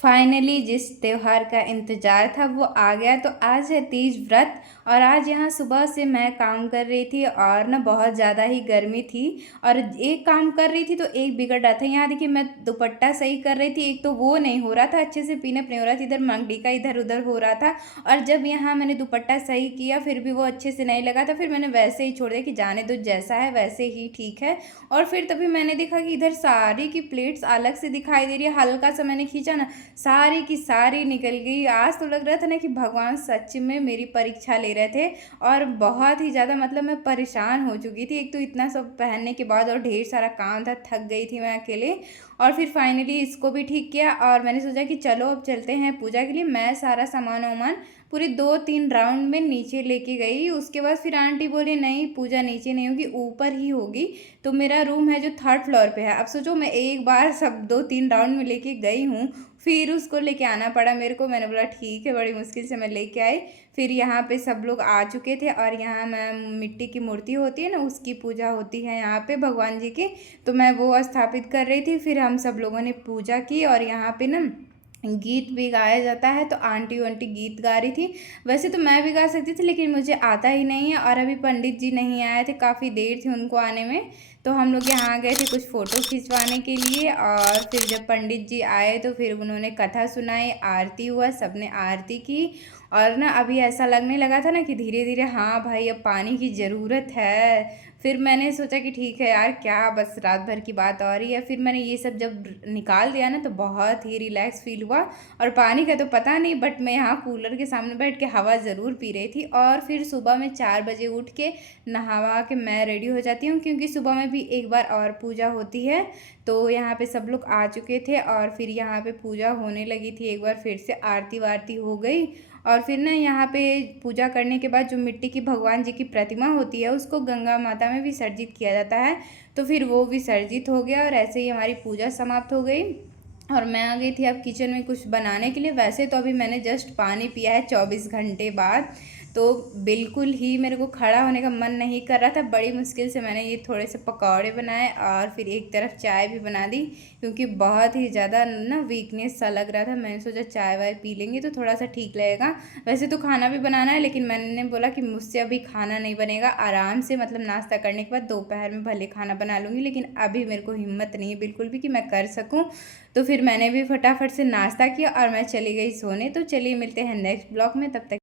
Finally जिस त्योहार का इंतज़ार था वो आ गया। तो आज है तीज व्रत और आज यहाँ सुबह से मैं काम कर रही थी और ना बहुत ज़्यादा ही गर्मी थी। और एक काम कर रही थी तो एक बिगड़ रहा था। यहाँ देखिए मैं दुपट्टा सही कर रही थी, एक तो वो नहीं हो रहा था अच्छे से, पिनअप नहीं हो रहा था, इधर मंगटी का इधर उधर हो रहा था। और जब यहाँ मैंने दुपट्टा सही किया फिर भी वो अच्छे से नहीं लगा था, फिर मैंने वैसे ही छोड़ दिया कि जाने दो, जैसा है वैसे ही ठीक है। और फिर तभी मैंने देखा कि इधर साड़ी की प्लेट्स अलग से दिखाई दे रही है, हल्का सा मैंने खींचा ना, सारी की सारी निकल गई। आज तो लग रहा था ना कि भगवान सच में मेरी परीक्षा ले रहे थे। और बहुत ही ज़्यादा मतलब मैं परेशान हो चुकी थी, एक तो इतना सब पहनने के बाद और ढेर सारा काम था, थक गई थी मैं अकेले। और फिर फाइनली इसको भी ठीक किया और मैंने सोचा कि चलो अब चलते हैं पूजा के लिए। मैं सारा सामान वामान पूरे 2-3 राउंड में नीचे लेके गई। उसके बाद फिर आंटी बोली नहीं पूजा नीचे नहीं होगी, ऊपर ही होगी। तो मेरा रूम है जो 3rd फ्लोर पे है। अब सोचो मैं एक बार सब 2-3 राउंड में लेके गई हूँ, फिर उसको लेके आना पड़ा मेरे को। मैंने बोला ठीक है, बड़ी मुश्किल से मैं लेके आई। फिर यहाँ पे सब लोग आ चुके थे और यहाँ मैं मिट्टी की मूर्ति होती है ना, उसकी पूजा होती है यहाँ पे भगवान जी की। तो मैं वो स्थापित कर रही थी। फिर हम सब लोगों ने पूजा की और यहाँ पे ना गीत भी गाया जाता है। तो आंटी वांटी गीत गा रही थी। वैसे तो मैं भी गा सकती थी लेकिन मुझे आता ही नहीं है। और अभी पंडित जी नहीं आए थे, काफ़ी देर थी उनको आने में। तो हम लोग यहाँ गए थे कुछ फ़ोटो खिंचवाने के लिए। और फिर जब पंडित जी आए तो फिर उन्होंने कथा सुनाई, आरती हुआ, सबने आरती की। और ना अभी ऐसा लगने लगा था ना कि धीरे धीरे हाँ भाई अब पानी की ज़रूरत है। फिर मैंने सोचा कि ठीक है यार, क्या बस रात भर की बात और ही है। फिर मैंने ये सब जब निकाल दिया ना तो बहुत ही रिलैक्स फील हुआ। और पानी का तो पता नहीं, बट मैं यहाँ कूलर के सामने बैठ के हवा ज़रूर पी रही थी। और फिर सुबह में 4 बजे उठ के नहावा के मैं रेडी हो जाती हूँ, क्योंकि सुबह में भी एक बार और पूजा होती है। तो यहाँ पे सब लोग आ चुके थे और फिर यहाँ पे पूजा होने लगी थी, एक बार फिर से आरती वारती हो गई। और फिर ना यहाँ पे पूजा करने के बाद जो मिट्टी की भगवान जी की प्रतिमा होती है उसको गंगा माता में विसर्जित किया जाता है। तो फिर वो विसर्जित हो गया और ऐसे ही हमारी पूजा समाप्त हो गई। और मैं आ गई थी अब किचन में कुछ बनाने के लिए। वैसे तो अभी मैंने जस्ट पानी पिया है 24 घंटे बाद। तो बिल्कुल ही मेरे को खड़ा होने का मन नहीं कर रहा था। बड़ी मुश्किल से मैंने ये थोड़े से पकौड़े बनाए और फिर एक तरफ चाय भी बना दी, क्योंकि बहुत ही ज़्यादा ना वीकनेस सा लग रहा था। मैंने सोचा चाय वाय पी लेंगे तो थोड़ा सा ठीक लगेगा। वैसे तो खाना भी बनाना है लेकिन मैंने बोला कि मुझसे अभी खाना नहीं बनेगा, आराम से मतलब नाश्ता करने के बाद दोपहर में भले खाना बना लूँगी, लेकिन अभी मेरे को हिम्मत नहीं है बिल्कुल भी कि मैं कर सकूँ। तो फिर मैंने भी फटाफट से नाश्ता किया और मैं चली गई सोने। तो चलिए मिलते हैं नेक्स्ट ब्लॉग में, तब तक